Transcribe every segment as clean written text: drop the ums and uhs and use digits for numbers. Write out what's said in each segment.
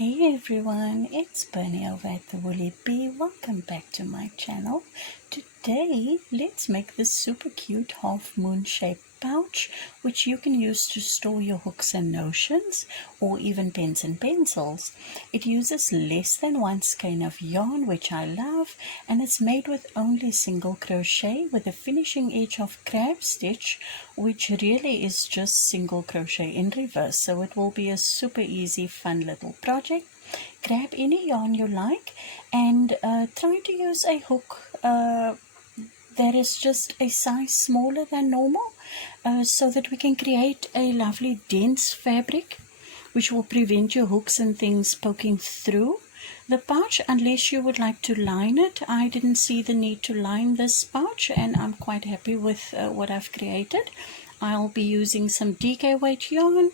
Hey everyone, it's Bernie over at the Woolly Bee. Welcome back to my channel. Today, let's make this super cute half moon shaped pouch, which you can use to store your hooks and notions, or even pens and pencils. It uses less than 1 skein of yarn, which I love, and it's made with only single crochet with a finishing edge of crab stitch, which really is just single crochet in reverse. So it will be a super easy, fun little project. Grab any yarn you like and try to use a hook that is just a size smaller than normal, so that we can create a lovely dense fabric which will prevent your hooks and things poking through the pouch unless you would like to line it. I didn't see the need to line this pouch, and I'm quite happy with what I've created. I'll be using some DK weight yarn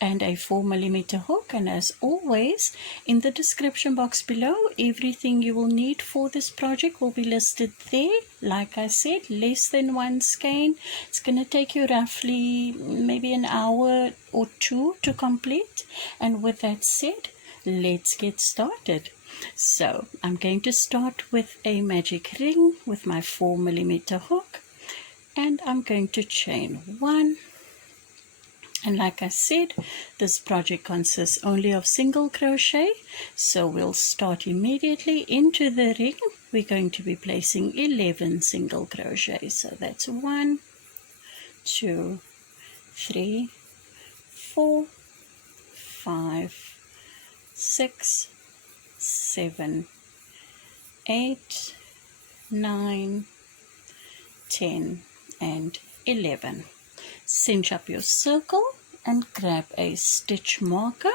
and a 4mm hook, and as always, in the description box below, everything you will need for this project will be listed there. Like I said, less than 1 skein. It's going to take you roughly maybe an hour or two to complete, and with that said, let's get started. So I'm going to start with a magic ring with my 4mm hook, and I'm going to chain 1. And like I said, this project consists only of single crochet, so we'll start immediately into the ring. We're going to be placing 11 single crochets. So that's 1, 2, 3, 4, 5, 6, 7, 8, 9, 10, and 11. Cinch up your circle and grab a stitch marker.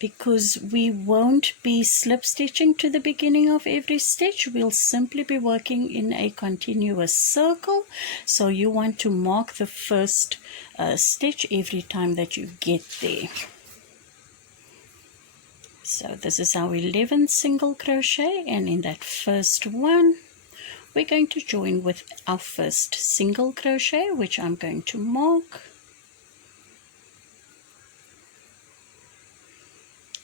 Because we won't be slip stitching to the beginning of every stitch, we'll simply be working in a continuous circle. So you want to mark the first stitch every time that you get there. So this is our 11th single crochet, and in that first one, we're going to join with our first single crochet, which I'm going to mark.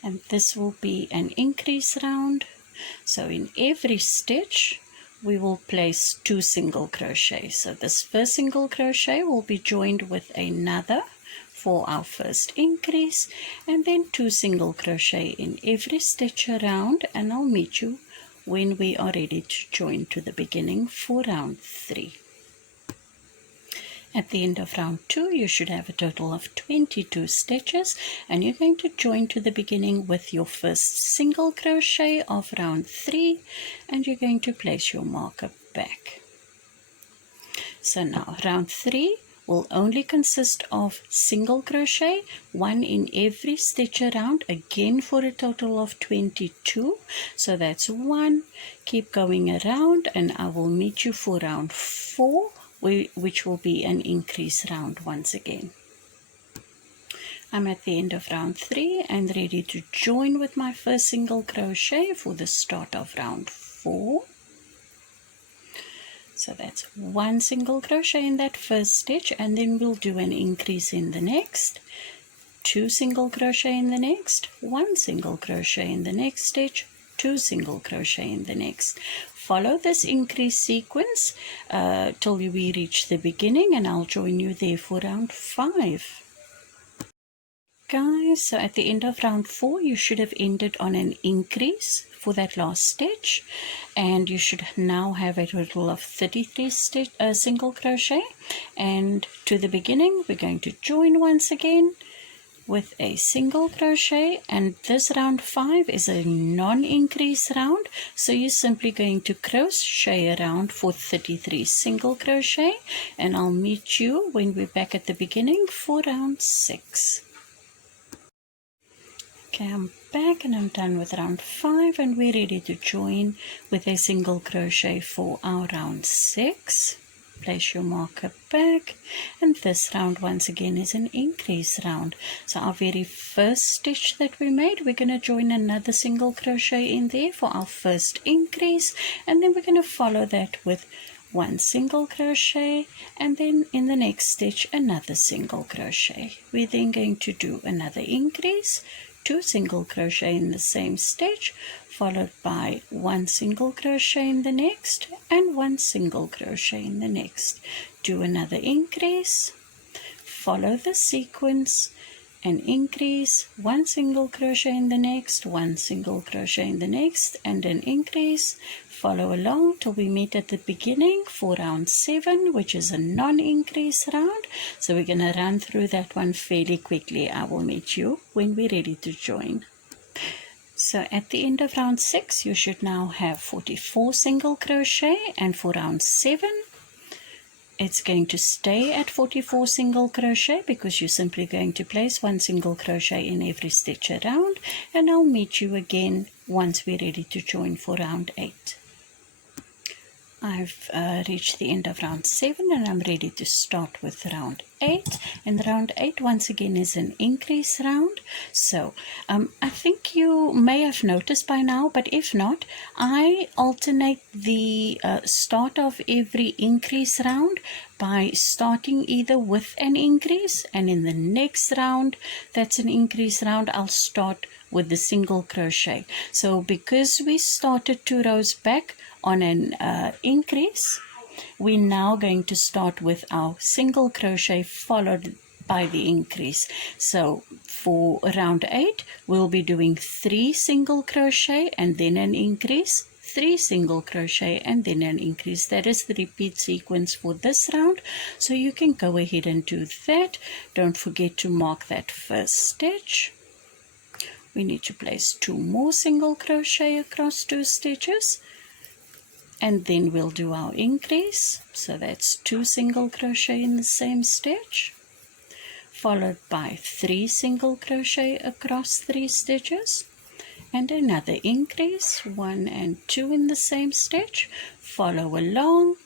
And this will be an increase round. So in every stitch, we will place 2 single crochets. So this first single crochet will be joined with another for our first increase, and then 2 single crochet in every stitch around, and I'll meet you when we are ready to join to the beginning for round 3. At the end of round 2, you should have a total of 22 stitches, and you're going to join to the beginning with your first single crochet of round 3, and you're going to place your marker back. So now round 3 will only consist of single crochet, 1 in every stitch around, again for a total of 22. So that's 1. Keep going around, and I will meet you for round 4, which will be an increase round once again. I'm at the end of round 3 and ready to join with my first single crochet for the start of round 4. So that's 1 single crochet in that first stitch, and then we'll do an increase in the next, 2 single crochet in the next, 1 single crochet in the next stitch, 2 single crochet in the next. Follow this increase sequence till we reach the beginning, and I'll join you there for round 5. Guys, so at the end of round 4, you should have ended on an increase for that last stitch, and you should now have a total of 33 single crochet. And to the beginning, we're going to join once again with a single crochet, and this round 5 is a non-increase round, so you're simply going to crochet around for 33 single crochet, and I'll meet you when we're back at the beginning for round 6. Okay, I'm back and I'm done with round 5, and we're ready to join with a single crochet for our round 6. Place your marker back, and this round once again is an increase round. So our very first stitch that we made, we're going to join another single crochet in there for our first increase, and then we're going to follow that with 1 single crochet, and then in the next stitch another single crochet. We're then going to do another increase, 2 single crochet in the same stitch, followed by 1 single crochet in the next and 1 single crochet in the next. Do another increase, follow the sequence, an increase, 1 single crochet in the next, 1 single crochet in the next, and an increase. Follow along till we meet at the beginning for round 7, which is a non-increase round. So we're going to run through that one fairly quickly. I will meet you when we're ready to join. So at the end of round 6, you should now have 44 single crochet, and for round 7, it's going to stay at 44 single crochet because you're simply going to place 1 single crochet in every stitch around, and I'll meet you again once we're ready to join for round 8. I've reached the end of round 7 and I'm ready to start with round 8, and round 8 once again is an increase round. So I think you may have noticed by now, but if not, I alternate the start of every increase round by starting either with an increase, and in the next round that's an increase round, I'll start with the single crochet. So because we started 2 rows back on an increase, we're now going to start with our single crochet followed by the increase. So for round 8 we'll be doing 3 single crochet and then an increase, 3 single crochet and then an increase. That is the repeat sequence for this round, so you can go ahead and do that. Don't forget to mark that first stitch. We need to place 2 more single crochet across 2 stitches, and then we'll do our increase. So that's 2 single crochet in the same stitch, followed by 3 single crochet across 3 stitches, and another increase, 1 and 2 in the same stitch. Follow along.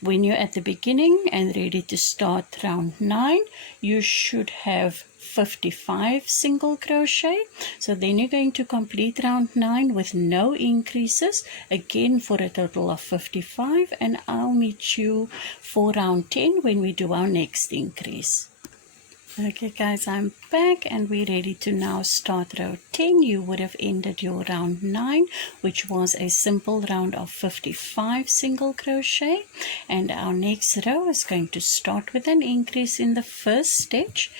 When you're at the beginning and ready to start round 9, you should have 55 single crochet. So then you're going to complete round 9 with no increases, again for a total of 55, and I'll meet you for round 10 when we do our next increase. Okay guys, I'm back and we're ready to now start row 10. You would have ended your round 9, which was a simple round of 55 single crochet, and our next row is going to start with an increase in the first stitch,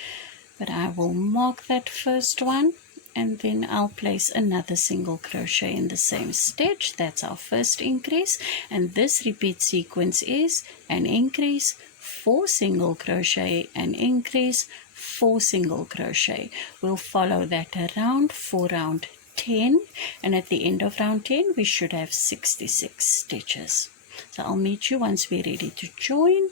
but I will mark that first one, and then I'll place another single crochet in the same stitch. That's our first increase, and this repeat sequence is an increase, 4 single crochet, an increase, 4 single crochet. We'll follow that around for round 10, and at the end of round 10 we should have 66 stitches. So I'll meet you once we're ready to join.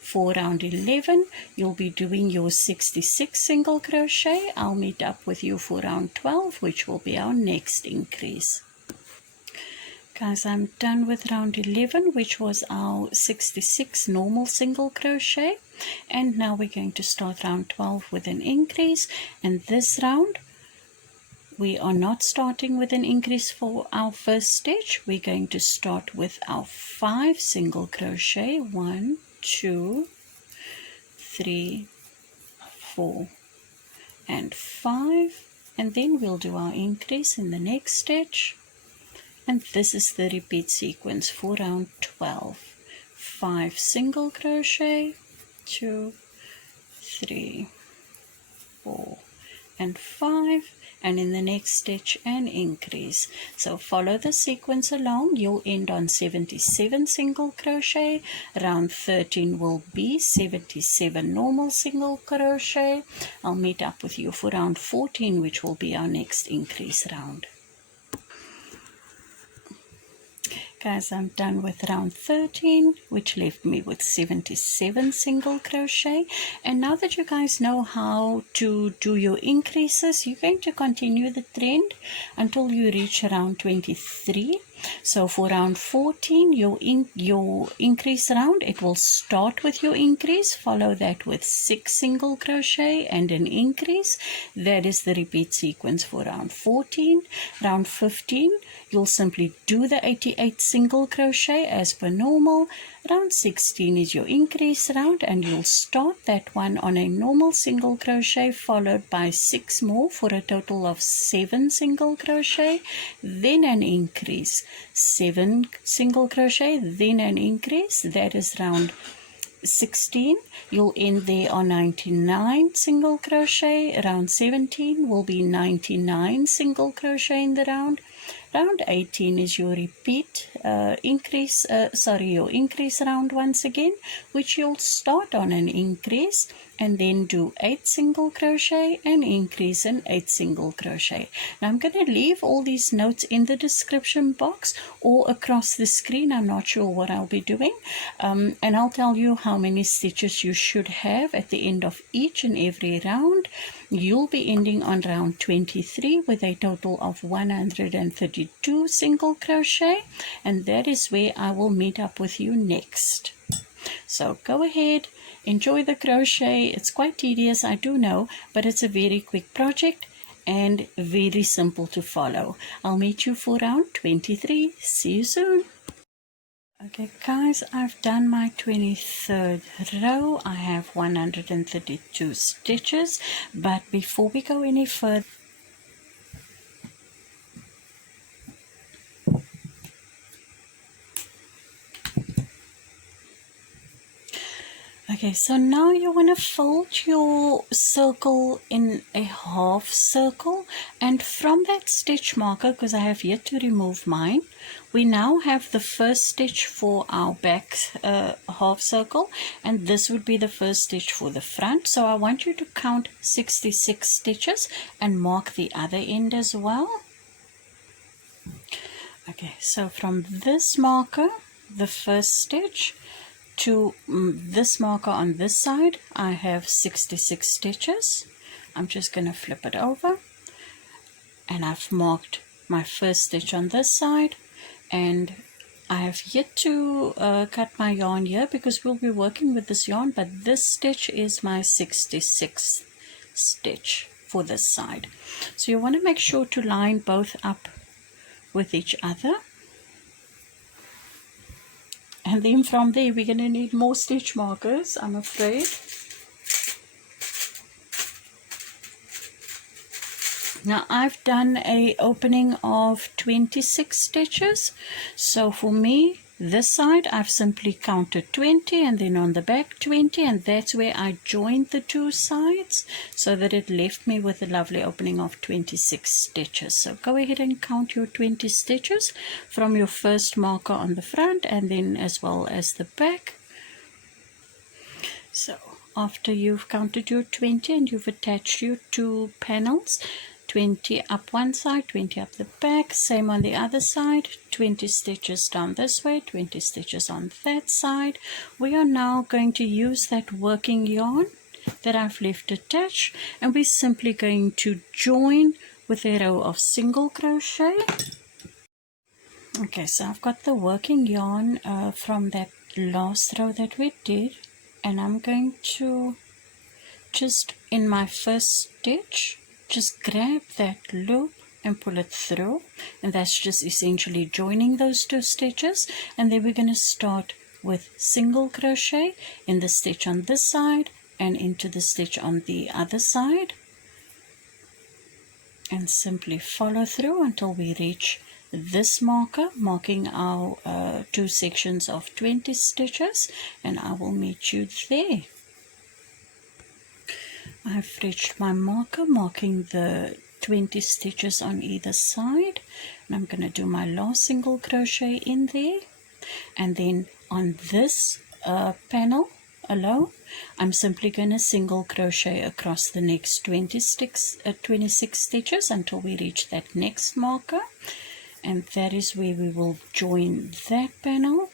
For round 11 you'll be doing your 66 single crochet. I'll meet up with you for round 12, which will be our next increase. Guys, I'm done with round 11, which was our 66 normal single crochet, and now we're going to start round 12 with an increase. And this round we are not starting with an increase for our first stitch. We're going to start with our 5 single crochet, 1, 2, 3, 4 and 5, and then we'll do our increase in the next stitch. And this is the repeat sequence for round 12. 5 single crochet, 2, 3, 4 and 5, and in the next stitch an increase. So follow the sequence along. You'll end on 77 single crochet. Round 13 will be 77 normal single crochet. I'll meet up with you for round 14, which will be our next increase round. Guys, I'm done with round 13, which left me with 77 single crochet. And now that you guys know how to do your increases, you're going to continue the trend until you reach around 23. So for round 14, your increase round, it will start with your increase, follow that with 6 single crochet and an increase. That is the repeat sequence for round 14. Round 15, you'll simply do the 88 single crochet as per normal. Round 16 is your increase round, and you'll start that one on a normal single crochet followed by 6 more for a total of 7 single crochet, then an increase, 7 single crochet, then an increase. That is round 16. You'll end there on 99 single crochet. Round 17 will be 99 single crochet in the round. Round 18 is your repeat your increase round once again, which you'll start on an increase and then do 8 single crochet and increase in 8 single crochet. Now I'm going to leave all these notes in the description box or across the screen. I'm not sure what I'll be doing, and I'll tell you how many stitches you should have at the end of each and every round. You'll be ending on round 23 with a total of 132 single crochet, and that is where I will meet up with you next. So go ahead, enjoy the crochet. It's quite tedious, I do know, but it's a very quick project and very simple to follow. I'll meet you for round 23. See you soon. Okay guys, I've done my 23rd row. I have 132 stitches, but before we go any further, okay, so now you want to fold your circle in a half circle, and from that stitch marker, because I have yet to remove mine, we now have the first stitch for our back half circle, and this would be the first stitch for the front. So I want you to count 66 stitches and mark the other end as well. Okay, so from this marker, the first stitch, to this marker on this side, I have 66 stitches. I'm just going to flip it over, and I've marked my first stitch on this side, and I have yet to cut my yarn here because we'll be working with this yarn, but this stitch is my 66th stitch for this side. So you want to make sure to line both up with each other. And then from there, we're going to need more stitch markers, I'm afraid. Now, I've done a opening of 26 stitches. So for me, this side, I've simply counted 20, and then on the back 20, and that's where I joined the two sides, so that it left me with a lovely opening of 26 stitches. So go ahead and count your 20 stitches from your first marker on the front, and then as well as the back. So after you've counted your 20 and you've attached your two panels, 20 up one side, 20 up the back, same on the other side, 20 stitches down this way, 20 stitches on that side. We are now going to use that working yarn that I've left attached, and we're simply going to join with a row of single crochet. Okay, so I've got the working yarn from that last row that we did, and I'm going to just in my first stitch just grab that loop and pull it through, and that's just essentially joining those two stitches. And then we're going to start with single crochet in the stitch on this side and into the stitch on the other side, and simply follow through until we reach this marker, marking our two sections of 20 stitches, and I will meet you there. I've reached my marker, marking the 20 stitches on either side, and I'm going to do my last single crochet in there, and then on this panel alone, I'm simply going to single crochet across the next 26 stitches until we reach that next marker, and that is where we will join that panel.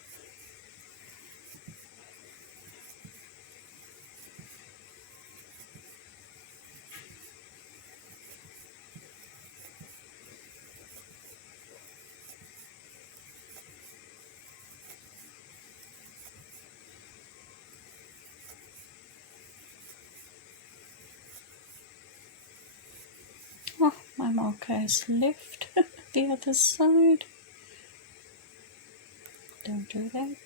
Oh, my marker has left the other side. Don't do that.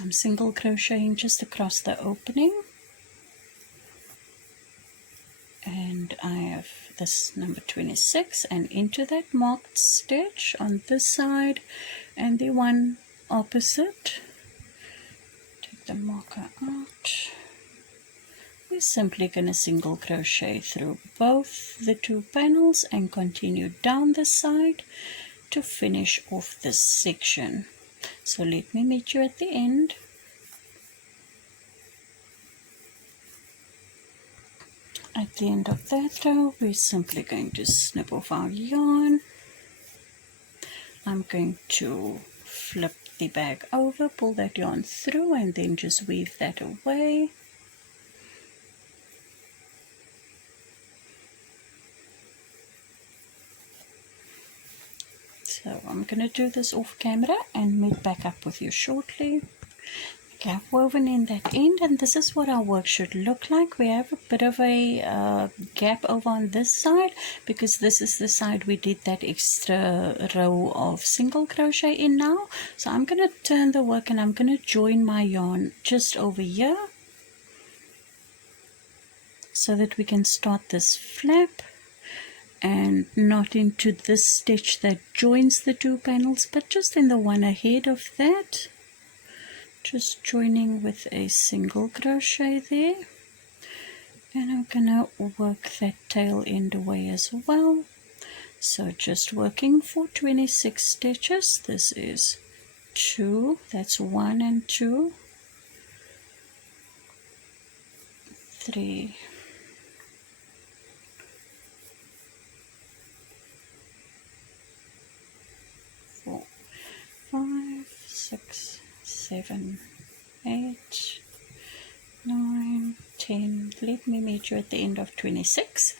I'm single crocheting just across the opening, and I have this number 26, and into that marked stitch on this side and the one opposite, take the marker out. We're simply going to single crochet through both the two panels and continue down the side to finish off this section. So let me meet you at the end. At the end of that row, we're simply going to snip off our yarn. I'm going to flip the bag over, pull that yarn through, and then just weave that away. So I'm going to do this off camera and meet back up with you shortly. Okay, I've woven in that end, and this is what our work should look like. We have a bit of a gap over on this side because this is the side we did that extra row of single crochet in now. So I'm going to turn the work and I'm going to join my yarn just over here so that we can start this flap and not into this stitch that joins the two panels, but just in the one ahead of that. Just joining with a single crochet there, and I'm gonna work that tail end away as well. So just working for 26 stitches. This is 2, that's 1 and 2, 3, 4, 5, 6, 7, 8, 9, 10. Let me meet you at the end of 26.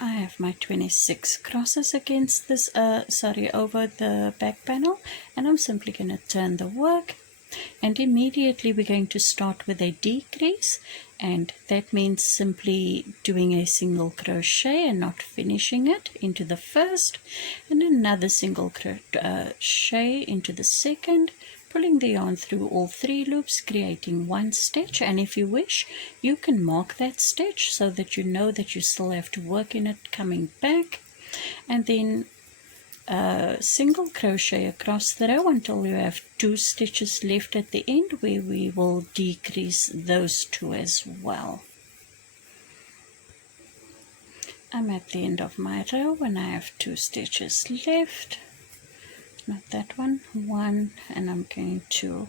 I have my 26 crosses against this, over the back panel, and I'm simply going to turn the work, and immediately we're going to start with a decrease, and that means simply doing a single crochet and not finishing it into the first, and another single crochet into the second, pulling the yarn through all 3 loops, creating 1 stitch. And if you wish, you can mark that stitch so that you know that you still have to work in it coming back, and then single crochet across the row until you have 2 stitches left at the end, where we will decrease those 2 as well. I'm at the end of my row and I have 2 stitches left, not that one, 1, and I'm going to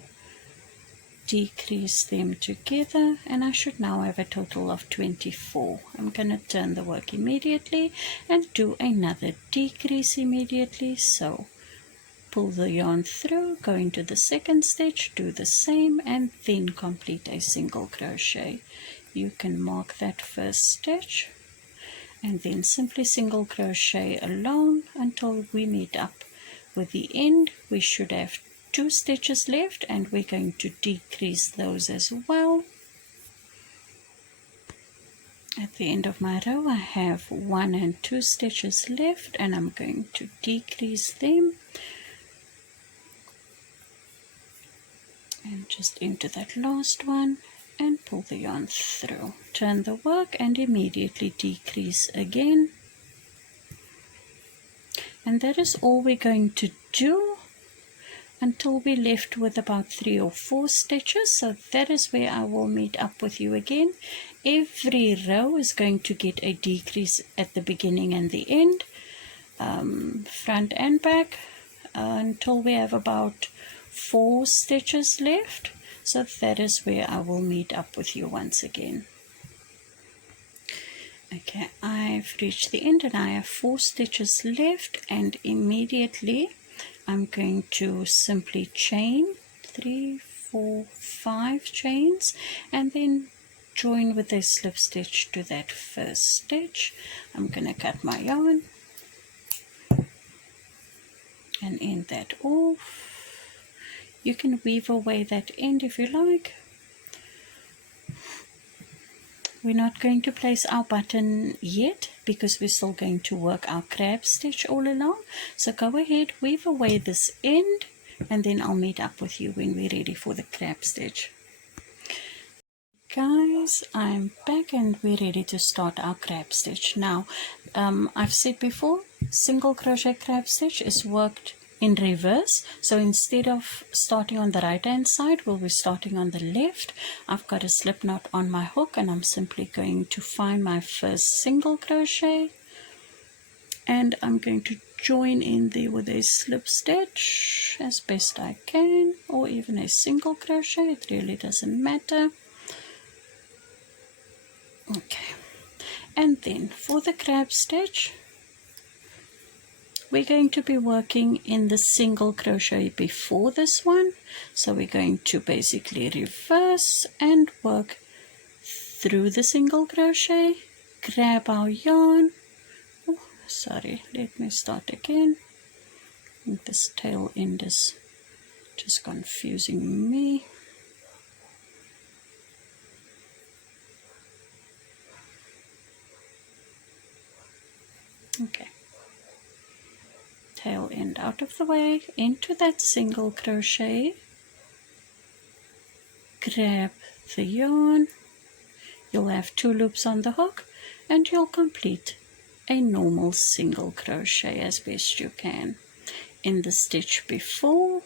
decrease them together, and I should now have a total of 24. I'm going to turn the work immediately and do another decrease immediately. So pull the yarn through, go into the second stitch, do the same, and then complete a single crochet. You can mark that first stitch and then simply single crochet along until we meet up with the end. We should have 2 stitches left, and we're going to decrease those as well. At the end of my row, I have 1 and 2 stitches left, and I'm going to decrease them and just into that last one and pull the yarn through. Turn the work and immediately decrease again. And that is all we're going to do until we're left with about 3 or 4 stitches. So that is where I will meet up with you again. Every row is going to get a decrease at the beginning and the end, front and back, until we have about 4 stitches left. So that is where I will meet up with you once again. Okay, I've reached the end and I have 4 stitches left, and immediately I'm going to simply chain 3, 4, 5 chains, and then join with a slip stitch to that first stitch. I'm going to cut my yarn and end that off. You can weave away that end if you like. We're not going to place our button yet because we're still going to work our crab stitch all along. So go ahead, weave away this end, and then I'll meet up with you when we're ready for the crab stitch. Guys, I'm back and we're ready to start our crab stitch. Now, I've said before, single crochet crab stitch is worked in reverse. So instead of starting on the right hand side, we'll be starting on the left. I've got a slip knot on my hook and I'm simply going to find my first single crochet, and I'm going to join in there with a slip stitch as best I can, or even a single crochet, it really doesn't matter. Okay, and then for the crab stitch, we're going to be working in the single crochet before this one. So we're going to basically reverse and work through the single crochet, grab our yarn. Oh, sorry, let me start again. I think this tail end is just confusing me. Okay, tail end out of the way, into that single crochet, grab the yarn. You'll have 2 loops on the hook and you'll complete a normal single crochet as best you can. In the stitch before,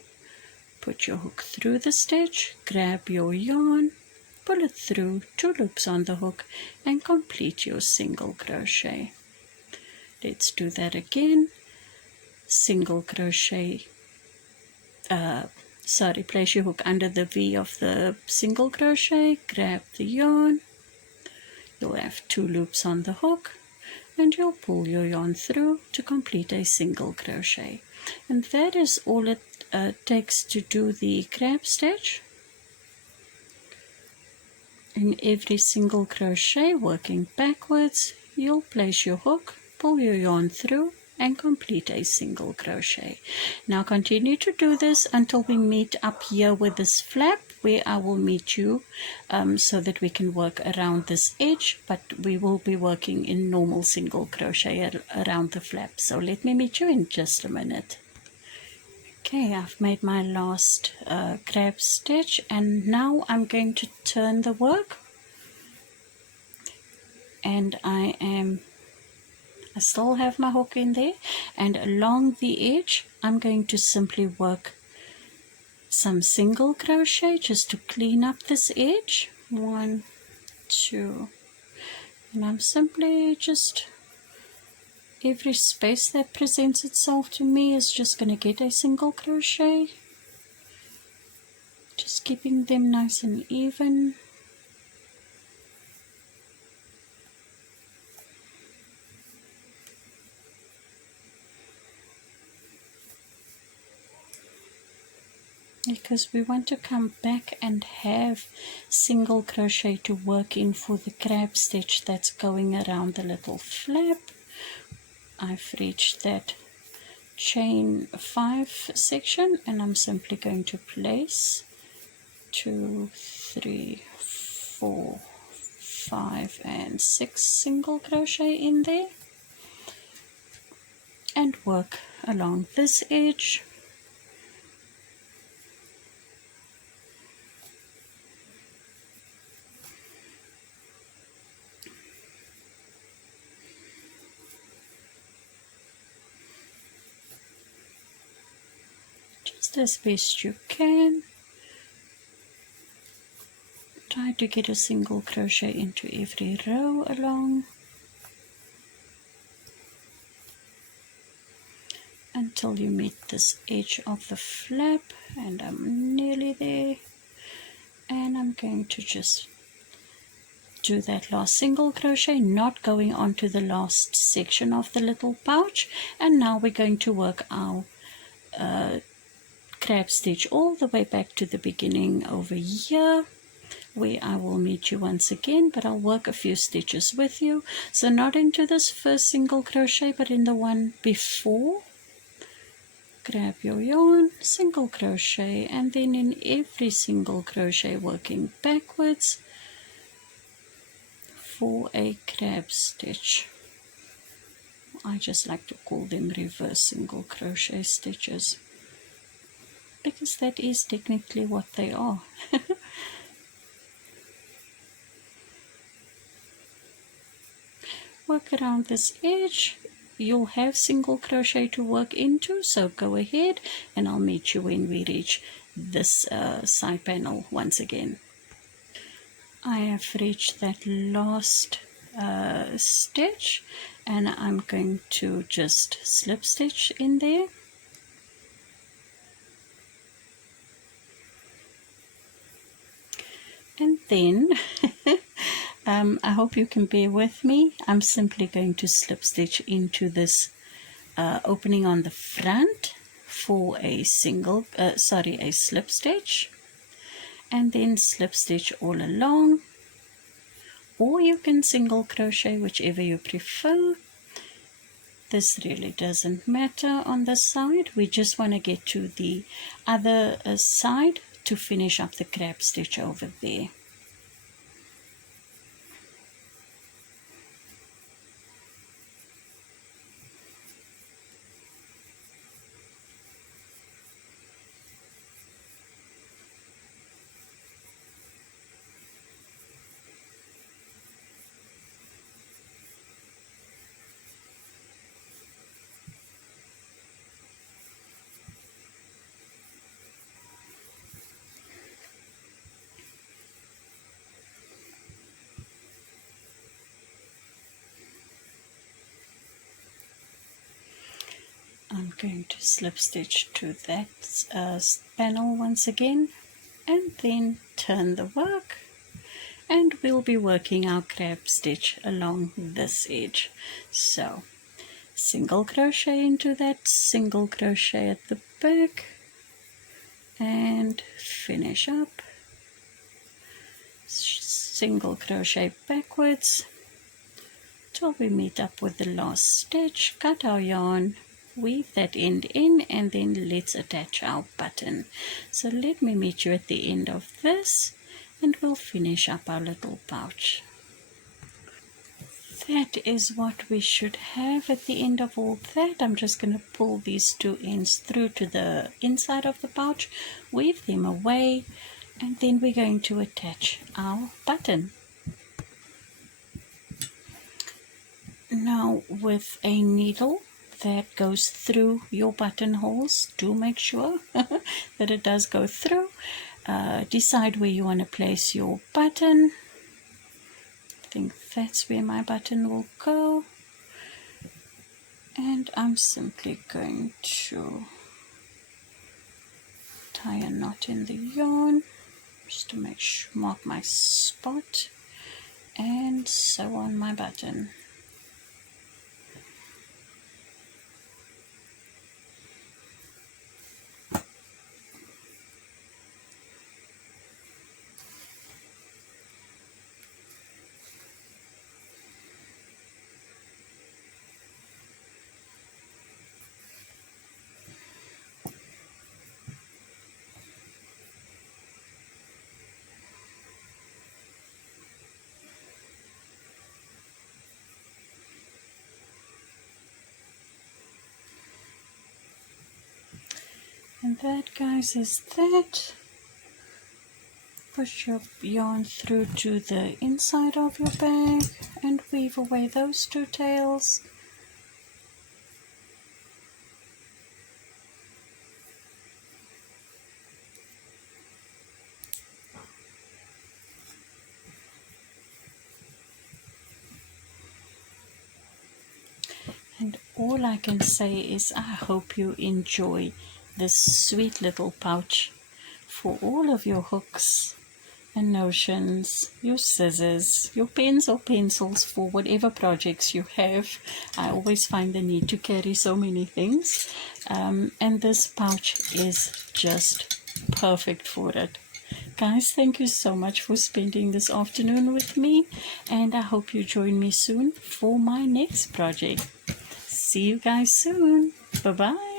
put your hook through the stitch, grab your yarn, pull it through, 2 loops on the hook, and complete your single crochet. Let's do that again. Single crochet, place your hook under the V of the single crochet, grab the yarn. You'll have 2 loops on the hook and you'll pull your yarn through to complete a single crochet. And that is all it takes to do the crab stitch. In every single crochet, working backwards, you'll place your hook, pull your yarn through and complete a single crochet. Now continue to do this until we meet up here with this flap, where I will meet you so that we can work around this edge, but we will be working in normal single crochet around the flap. So let me meet you in just a minute. Okay, I've made my last crab stitch and now I'm going to turn the work, and I still have my hook in there, and along the edge I'm going to simply work some single crochet just to clean up this edge. 1, 2, and I'm simply just, every space that presents itself to me is just going to get a single crochet, just keeping them nice and even. Because we want to come back and have single crochet to work in for the crab stitch that's going around the little flap. I've reached that chain 5 section and I'm simply going to place 2, 3, 4, 5 and 6 single crochet in there and work along this edge. As best you can. Try to get a single crochet into every row along until you meet this edge of the flap, and I'm nearly there, and I'm going to just do that last single crochet, not going on to the last section of the little pouch. And now we're going to work our crab stitch all the way back to the beginning over here, where I will meet you once again, but I'll work a few stitches with you. So not into this first single crochet, but in the one before. Grab your yarn, single crochet, and then in every single crochet working backwards, for a crab stitch. I just like to call them reverse single crochet stitches, because that is technically what they are. Work around this edge. You'll have single crochet to work into, so go ahead and I'll meet you when we reach this side panel once again. I have reached that last stitch, and I'm going to just slip stitch in there. And then I hope you can bear with me. I'm simply going to slip stitch into this opening on the front for a a slip stitch, and then slip stitch all along, or you can single crochet, whichever you prefer. This really doesn't matter on this side. We just want to get to the other side to finish up the crab stitch over there. I'm going to slip stitch to that panel once again, and then turn the work, and we'll be working our crab stitch along this edge. So single crochet into that, single crochet at the back, and finish up, single crochet backwards till we meet up with the last stitch. Cut our yarn, weave that end in, and then let's attach our button. So let me meet you at the end of this, and we'll finish up our little pouch. That is what we should have at the end of all that. I'm just going to pull these two ends through to the inside of the pouch, weave them away, and then we're going to attach our button. Now with a needle that goes through your buttonholes, do make sure that it does go through. Decide where you want to place your button. I think that's where my button will go, and I'm simply going to tie a knot in the yarn just to mark my spot, and sew on my button. And that, guys, is that. Push your yarn through to the inside of your bag and weave away those two tails. And all I can say is I hope you enjoy this sweet little pouch for all of your hooks and notions, your scissors, your pens or pencils for whatever projects you have. I always find the need to carry so many things, and this pouch is just perfect for it. Guys, thank you so much for spending this afternoon with me, and I hope you join me soon for my next project. See you guys soon. Bye-bye.